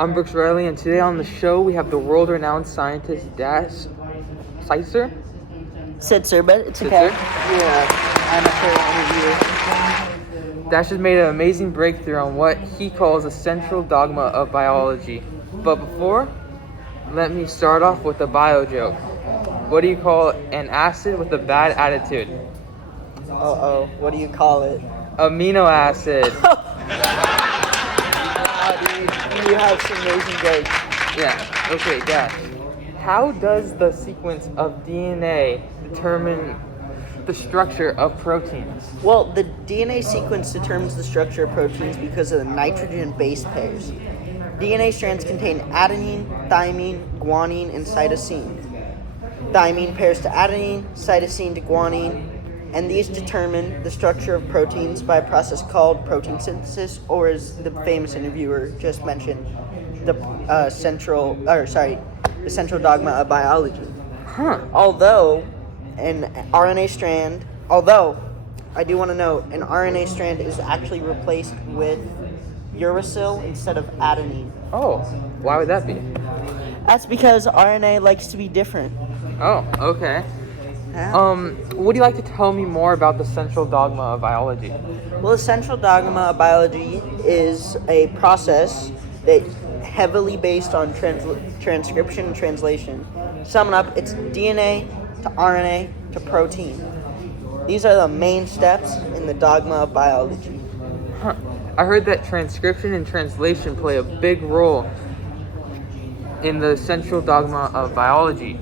I'm Brooks Riley, and today on the show we have the world-renowned scientist Dash Sitzer. Sitzer, but it's okay. Sitzer? Yeah, I'm a fair interviewer. Dash has made an amazing breakthrough on what he calls a central dogma of biology. But before, let me start off with a bio joke. What do you call an acid with a bad attitude? What do you call it? Amino acid. You have some amazing jokes. Yeah, okay, Dash. How does the sequence of DNA determine the structure of proteins? Well, the DNA sequence determines the structure of proteins because of the nitrogen base pairs. DNA strands contain adenine, thymine, guanine, and cytosine. Thymine pairs to adenine, cytosine to guanine, and these determine the structure of proteins by a process called protein synthesis, or as the famous interviewer just mentioned, the central dogma of biology. Although I do want to note, an RNA strand is actually replaced with uracil instead of adenine. Oh, why would that be? That's because RNA likes to be different. Oh, okay. Yeah. Would you like to tell me more about the central dogma of biology? Well, the central dogma of biology is a process that heavily based on transcription and translation. Summing up, it's DNA to RNA to protein. These are the main steps in the dogma of biology. I heard that transcription and translation play a big role in the central dogma of biology.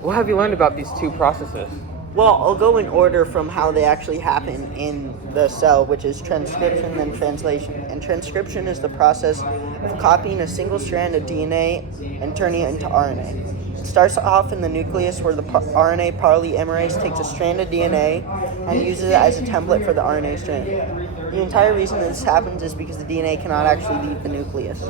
What have you learned about these two processes? Well, I'll go in order from how they actually happen in the cell, which is transcription and translation. And transcription is the process of copying a single strand of DNA and turning it into RNA. It starts off in the nucleus where the RNA polymerase takes a strand of DNA and uses it as a template for the RNA strand. The entire reason this happens is because the DNA cannot actually leave the nucleus.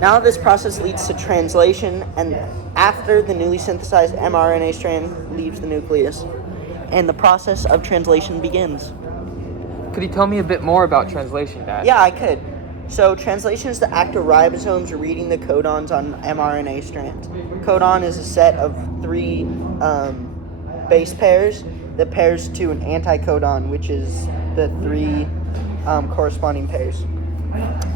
Now this process leads to translation, and after the newly synthesized mRNA strand leaves the nucleus, and the process of translation begins. Could you tell me a bit more about translation, Dad? Yeah, I could. So translation is the act of ribosomes reading the codons on mRNA strands. Codon is a set of three base pairs that pairs to an anticodon, which is the three corresponding pairs.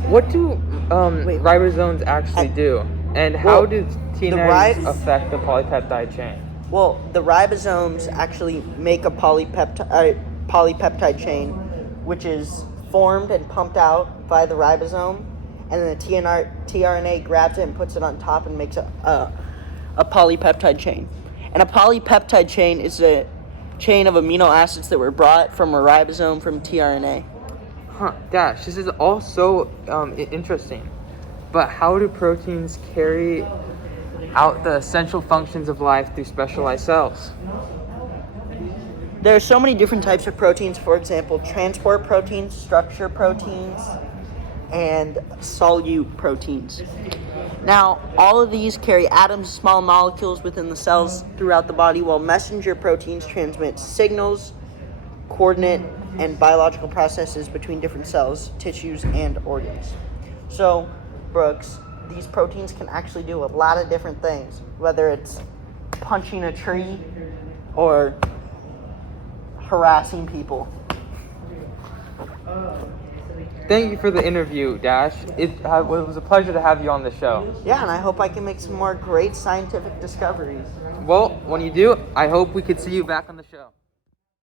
What do ribosomes actually do? And how do TNAs affect the polypeptide chain? Well, the ribosomes actually make a polypeptide chain, which is formed and pumped out by the ribosome, and then the tRNA grabs it and puts it on top and makes a polypeptide chain. And a polypeptide chain is a chain of amino acids that were brought from a ribosome from tRNA. Dash, this is all so interesting. But how do proteins carry out the essential functions of life through specialized cells? There are so many different types of proteins. For example, transport proteins, structure proteins, and solute proteins. Now, all of these carry atoms, small molecules within the cells throughout the body, while messenger proteins transmit signals, coordinate, and biological processes between different cells, tissues, and organs. So, Brooks, these proteins can actually do a lot of different things, whether it's punching a tree or harassing people. Thank you for the interview, Dash. It was a pleasure to have you on the show. Yeah, and I hope I can make some more great scientific discoveries. Well, when you do, I hope we could see you back on the show.